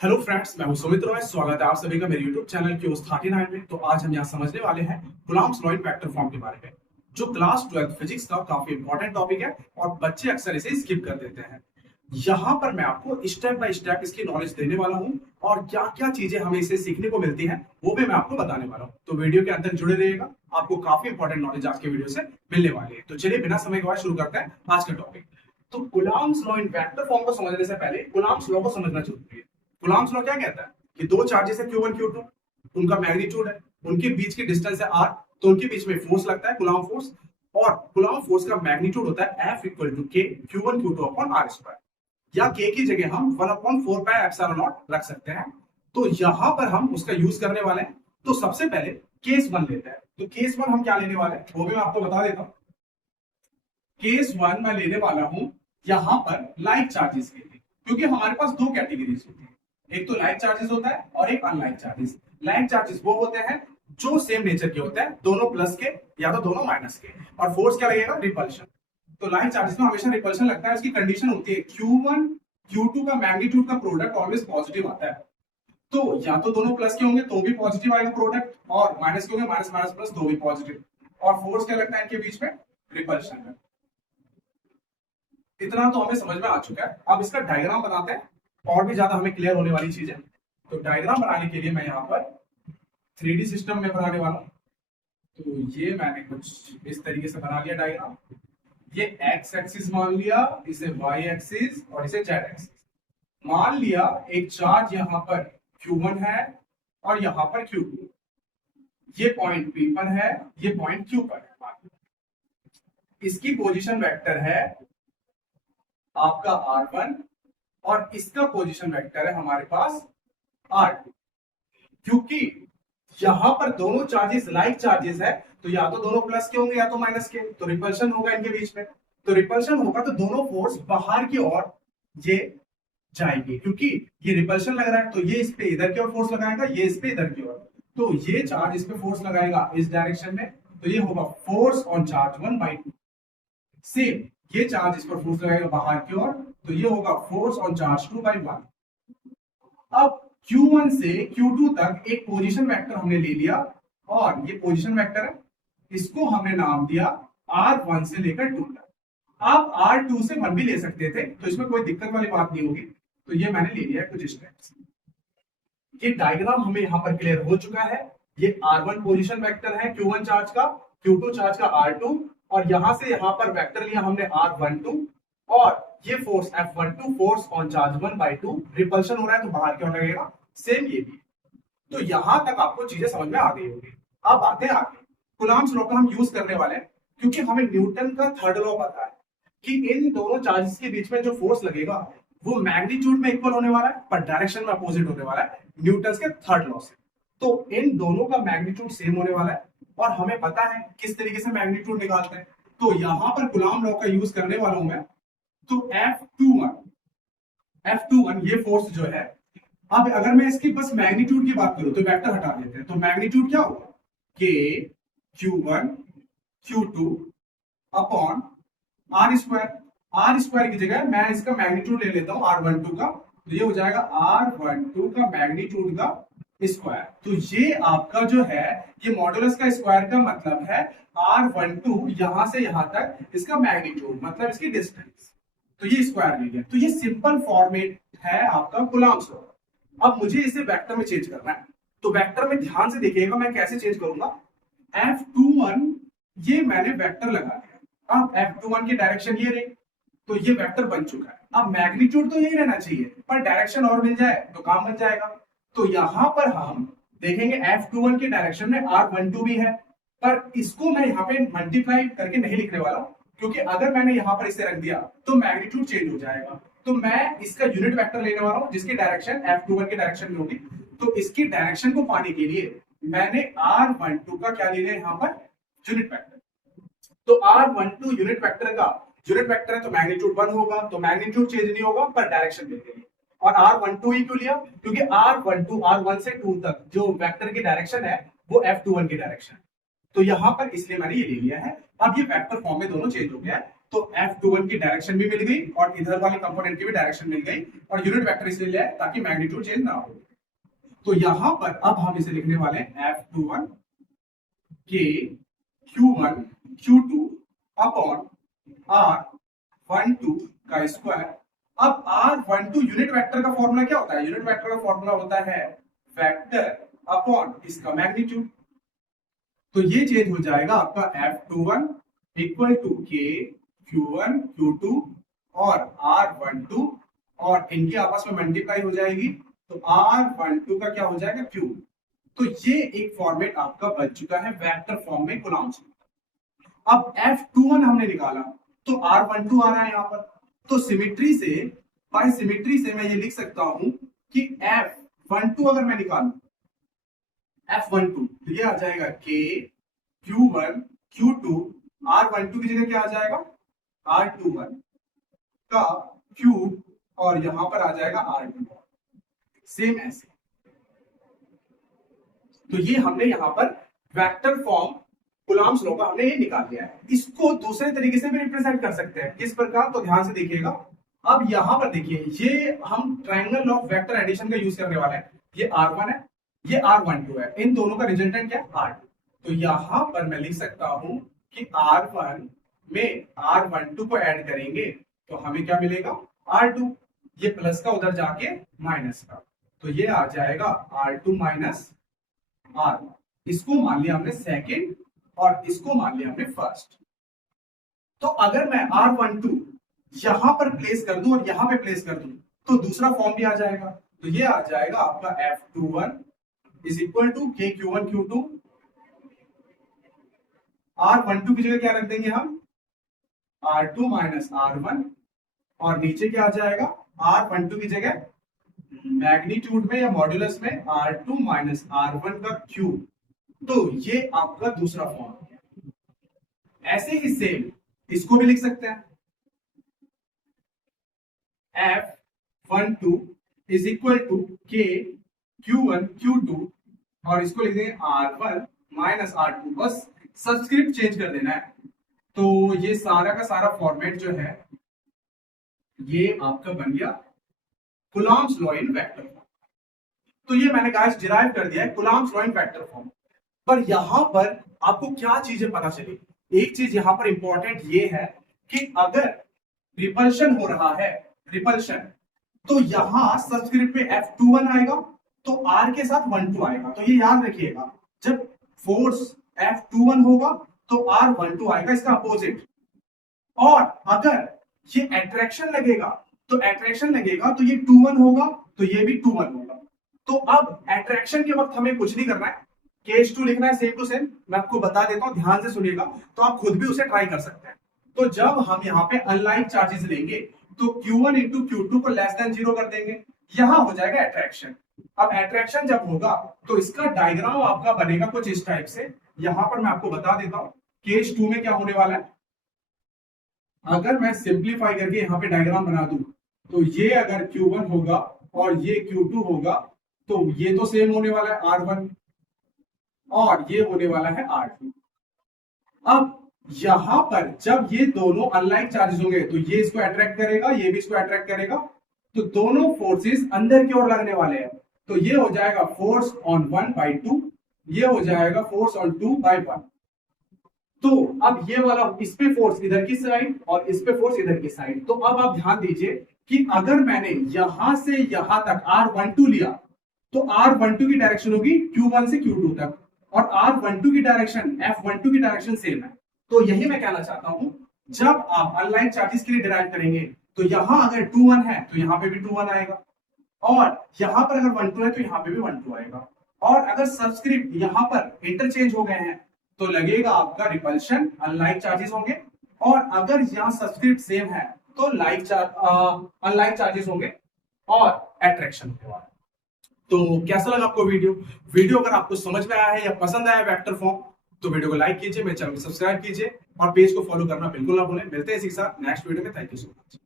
Hello friends, मैं हूं सुमित रॉय। स्वागत है आप सभी का मेरे यूट्यूब चैनल की उस 39 में। तो आज हम यहाँ समझने वाले हैं Coulomb's law in vector form के बारे में, जो क्लास 12 फिजिक्स का काफी इंपॉर्टेंट टॉपिक है और बच्चे अक्सर इसे स्किप कर देते हैं। यहाँ पर मैं आपको स्टेप बाय स्टेप इसकी नॉलेज देने वाला हूँ और क्या क्या चीजें हमें इसे सीखने को मिलती हैं वो भी मैं आपको बताने वाला हूँ। तो वीडियो के अंदर जुड़े रहिएगा, आपको काफी इंपॉर्टेंट नॉलेज आज के वीडियो से मिलने वाली है। तो चलिए बिना समय गवाए शुरू करते हैं आज का टॉपिक। तो Coulomb's law in vector form को समझने से पहले कुलाम्स लॉ को समझना जरूरी है। कुलाम्स लॉ क्या कहता है कि दो चार्जेस है Q1 Q2, उनका मैग्नीट्यूड है, उनके बीच की डिस्टेंस है r, तो उनके बीच में फोर्स लगता है कुलाम्ब फोर्स, और कुलाम्ब फोर्स का मैग्नीट्यूड होता है F equal to K Q1 Q2 upon r square, या K की जगह हम 1 अपॉन 4 पाई एप्सिलॉन नॉट रख सकते हैं। तो यहां पर हम उसका यूज करने वाले हैं। तो सबसे पहले केस 1 लेते हैं। तो केस 1 हम क्या लेने वाले हैं वो भी मैं आपको बता देता हूं। केस 1 मैं लेने वाला हूं यहां पर लाइक चार्जेस के लिए, क्योंकि हमारे पास दो कैटेगरीज होती है, एक तो लाइक चार्जेस होता है और एक अनलाइक चार्जेस। लाइक चार्जेस वो होते हैं जो सेम नेचर के होते हैं, दोनों प्लस के या तो दोनों माइनस के, और फोर्स क्या लगेगा, रिपल्शन। तो लाइक चार्जेस में हमेशा रिपल्शन लगता है। इसकी कंडीशन होती है Q1 Q2 का मैग्नीट्यूड का प्रोडक्ट ऑलवेज पॉजिटिव आता है। तो या तो दोनों प्लस के होंगे तो भी पॉजिटिव आएगा प्रोडक्ट, और माइनस के होंगे माइनस माइनस प्लस तो भी पॉजिटिव। और फोर्स क्या लगता है इनके बीच में, रिपल्शन में। इतना तो हमें समझ में आ चुका है। अब इसका डायग्राम बनाते हैं और भी ज्यादा हमें क्लियर होने वाली चीज है। तो डायग्राम बनाने के लिए मैं यहाँ पर 3D सिस्टम में बनाने वाला हूँ। तो ये मैंने कुछ इस तरीके से बना लिया डायग्राम। ये एक्स एक्सिस मान लिया, इसे वाई एक्सिस और इसे जेड एक्सिस मान लिया। एक चार्ज यहाँ पर Q1 है और यहाँ पर Q2। ये पॉइंट P पर है, ये पॉइंट Q पर है। इसकी पोजीशन वेक्टर है आपका R1 और इसका पोजीशन वेक्टर है हमारे पास R2। क्योंकि यहां पर दोनों चार्जेस लाइक चार्जेस है, तो या तो दोनों प्लस के होंगे या तो माइनस के, तो रिपल्शन होगा इनके बीच में। तो रिपल्शन होगा तो दोनों फोर्स बाहर की ओर ये जाएंगे, क्योंकि ये रिपल्शन लग रहा है तो ये इस पे इधर की ओर फोर्स लगाएगा, ये इस पे इधर की ओर। तो ये चार्ज इस पे फोर्स लगाएगा इस डायरेक्शन में, तो ये होगा फोर्स ऑन चार्ज 1/2। सेम ये चार्ज इस पर फोर्स लगाएगा बाहर की ओर, तो ये होगा फोर्स ऑन चार्ज 2/1। अब Q1 से Q2 तक एक पोजीशन वेक्टर हमने ले लिया, और ये पोजीशन वेक्टर है, इसको हमने नाम दिया R1 से लेकर 2 तक। आप R2 से 1 भी ले सकते थे, तो इसमें कोई दिक्कत वाली बात नहीं होगी। तो ये मैंने ले लिया है कुछ इस टाइप से। ये डायग्राम हमें यहां पर क्लियर हो चुका है। ये R1 पोजीशन वेक्टर है Q1 चार्ज का, Q2 चार्ज का R2, और यहां से यहां पर वेक्टर लिया हमने R12, और ये force F12 force on charge 1/2। Repulsion हो रहा है तो बाहर क्यों लगेगा, सेम ये भी। तो यहां तक आपको चीजें समझ में आ गई होगी। अब आते हैं आगे। कुलाम्स लॉ का हम यूज करने वाले हैं, क्योंकि हमें न्यूटन का थर्ड लॉ पता है कि इन दोनों चार्जेस के बीच में जो फोर्स लगेगा वो मैग्नीट्यूड में इक्वल होने वाला है, पर डायरेक्शन में अपोजिट होने वाला है, न्यूटन के थर्ड लॉ से। तो इन दोनों का मैग्नीट्यूड सेम होने वाला है, और हमें पता है किस तरीके से मैग्नीट्यूड निकालते हैं। तो यहां पर कुलाम लॉ का यूज करने वाला हूं मैं। तो F21 ये फोर्स जो है, अब अगर मैं इसकी बस मैग्नीट्यूड की बात करूं तो वेक्टर हटा देते हैं, तो मैग्नीट्यूड क्या होगा, K Q1 Q2 upon R square की जगह मैं इसका मैग्नीट्यूड ले लेता हूं R12 का, तो ये हो जाएगा R12 का मैग्नीट्यूड का स्क्वायर। तो ये आपका जो है ये मॉडुलस का स्क्वायर का मतलब है R12 यहां से यहां तक इसका मैग्नीट्यूड मतलब इसकी डिस्टेंस, तो ये स्क्वायर ले गया। तो ये सिंपल फॉर्मेट है आपका कुलाम्स लॉ। अब मुझे इसे वेक्टर में चेंज करना है, तो वेक्टर में ध्यान से देखिएगा मैं कैसे चेंज करूंगा। F21 ये मैंने वेक्टर लगा दिया। अब F21 की डायरेक्शन ये रही, तो ये वेक्टर बन चुका है। अब मैग्नीट्यूड तो यही रहना चाहिए, पर डायरेक्शन और मिल जाए तो काम बन जाएगा। तो यहां पर हम देखेंगे F21 की डायरेक्शन में R12 भी है, पर इसको मैं यहाँ पे मल्टीप्लाई करके नहीं लिखने वाला हूं, क्योंकि अगर मैंने यहां पर इसे रख दिया तो मैग्नीट्यूड चेंज हो जाएगा। तो मैं इसका यूनिट वेक्टर लेने वाला हूं जिसकी डायरेक्शन F21 की डायरेक्शन में होगी। तो इसकी डायरेक्शन को पाने के लिए मैंने R12 का क्या ले लिया यहाँ पर, यूनिट वेक्टर। तो R12 यूनिट वेक्टर का यूनिट वेक्टर है तो मैग्नीट्यूड 1 होगा, तो मैग्नीट्यूड चेंज नहीं होगा पर डायरेक्शन मिलेगी। और R12 ही क्यों लिया, क्योंकि R12 R1 से 2 तक जो वेक्टर की डायरेक्शन है वो F21 की डायरेक्शन, तो यहां पर इसलिए मैंने ये ले लिया है। अब ये वेक्टर फॉर्म में दोनों चेंज हो गया है। तो F21 की डायरेक्शन भी मिल गई और इधर वाले कंपोनेंट की भी डायरेक्शन मिल गई और यूनिट वेक्टर इसलिए लिया है ताकि मैग्नीट्यूड चेंज ना हो। तो यहां पर अब हम इसे लिखने वाले हैं F21 के Q1 Q2 अपॉन R12 का स्क्वायर। अब R12 यूनिट वेक्टर का फॉर्मूला क्या होता है? यूनिट वेक्टर का फॉर्मूला होता है वेक्टर अपॉन इसका मैग्नीट्यूड। तो ये चेंज हो जाएगा आपका F21 इक्वल टू के Q1 Q2 और R12 और इनकी आपस में मल्टीप्लाई हो जाएगी तो R12 का क्या हो जाएगा Q। तो ये एक फॉर्मेट आपका बन चुका है वेक्टर फॉर्म में कूलम्ब्स। अब F21 हमने निकाला तो R12 आ रहा है यहां पर। तो सिमेट्री से, बाय सिमेट्री से मैं ये लिख सकता हूं कि F12 अगर मैं निकालूं F12 तो ये आ जाएगा K Q1 Q2 R12 की जगह क्या आ जाएगा R21 का क्यूब और यहां पर आ जाएगा R2 सेम ऐसे। तो ये हमने यहां पर वेक्टर फॉर्म कूलम्ब्स लॉ का हमने ये निकाल लिया है। इसको दूसरे तरीके से भी रिप्रेजेंट कर सकते हैं। किस प्रकार? तो ध्यान से देखिएगा। अब यहां पर देखिए ये हम ट्रायंगल ऑफ वेक्टर एडिशन का यूज करने वाले हैं। ये R1 है, ये R12 है, इन दोनों का रिजल्टेंट क्या है R2। तो यहां पर मैं लिख सकता हूं कि R1 में R12 को ऐड करेंगे तो हमें क्या मिलेगा R2। ये प्लस का उधर जाके माइनस का, तो ये आ जाएगा R2 माइनस R1। इसको मान लिया हमने सेकेंड और इसको मान लिया हमने फर्स्ट। तो अगर मैं R12 यहां पर प्लेस कर दूं और यहां पे प्लेस कर दूं तो दूसरा फॉर्म भी आ जाएगा। तो ये आ जाएगा आपका F21 इज इक्वल टू के Q1 Q2। R12 की जगह क्या रख देंगे हम R2 माइनस R1 और नीचे क्या आ जाएगा R12 की जगह मैग्नीट्यूड में या मॉड्यूलस में R2 माइनस R1 का क्यूब। तो ये आपका दूसरा फॉर्म है। ऐसे ही सेम इसको भी लिख सकते हैं F12 इज इक्वल टू के Q1 Q2 और इसको लिख देंगे R1 माइनस R2। बस सबस्क्रिप्ट चेंज कर देना है। तो ये सारा का सारा फॉर्मेट जो है ये आपका बन गया Coulomb's law in vector form. तो ये मैंने गाइस डिराइव कर दिया है Coulomb's law in vector form. पर यहां पर आपको क्या चीजें पता चली? एक चीज यहां पर इंपॉर्टेंट ये है कि अगर रिपल्शन हो रहा है, रिपल्शन, तो यहां सबस्क्रिप्ट में F21 आएगा तो R के साथ 12 आएगा। तो ये याद रखिएगा, जब फोर्स F21 होगा तो R12 आएगा, इसका अपोजिट। और अगर ये अट्रैक्शन लगेगा तो अट्रैक्शन लगेगा तो ये 21 होगा तो ये भी 21 होगा। तो अब अट्रैक्शन के वक्त हमें कुछ नहीं करना है, केस 2 लिखना है सेम टू सेम। मैं आपको बता देता हूं, ध्यान से सुनिएगा, तो आप खुद भी उसे ट्राई कर सकते हैं। तो जब हम यहाँ पे अनलाइक चार्जेस लेंगे तो Q1 इंटू Q2 को लेस देन 0 कर देंगे, यहां हो जाएगा अट्रैक्शन। अब अट्रैक्शन जब होगा तो इसका डायग्राम आपका बनेगा कुछ इस टाइप से। यहां पर मैं आपको बता देता हूं केस 2 में क्या होने वाला है। अगर मैं सिंप्लीफाई करके यहाँ पे डायग्राम बना दूं तो ये अगर Q1 होगा और ये Q2 होगा तो ये तो सेम होने वाला है R1 और ये होने वाला है R2। अब यहां पर जब ये दोनों अनलाइक चार्जेस होंगे तो ये इसको अट्रैक्ट करेगा, ये भी इसको अट्रैक्ट करेगा, तो दोनों फोर्सेस अंदर की ओर लगने वाले हैं। तो ये हो जाएगा फोर्स ऑन 1/2, ये हो जाएगा फोर्स ऑन 2/1। तो अब ये वाला इस पे फोर्स इधर की साइड और इस पे फोर्स इधर की साइड। तो अब आप ध्यान दीजिए कि अगर मैंने यहां से यहां तक R12 लिया तो R12 की डायरेक्शन होगी Q1 से Q2 तक और R12 की डायरेक्शन F12 की डायरेक्शन सेम है। तो यही मैं कहना चाहता हूं, जब आप अनलाइक चार्जेस के लिए डिराइव करेंगे तो यहां अगर 21 है तो यहां पे भी 21 आएगा और यहां पर अगर 12 है तो यहां पे भी 12 आएगा। और अगर सबस्क्रिप्ट यहां पर इंटरचेंज हो गए हैं तो लगेगा आपका रिपल्शन, अनलाइक चार्जेस होंगे। और अगर यहां सबस्क्रिप्ट सेम है तो अनलाइक चार्जेस होंगे और अट्रैक्शन होगा। तो कैसा लगा आपको वीडियो अगर आपको समझ में आया है या पसंद आया वेक्टर फॉर्म तो वीडियो को लाइक कीजिए, मेरे चैनल को सब्सक्राइब कीजिए और पेज को फॉलो करना बिल्कुल ना भूलें। मिलते हैं इसी के साथ नेक्स्ट वीडियो में। Thank you so much.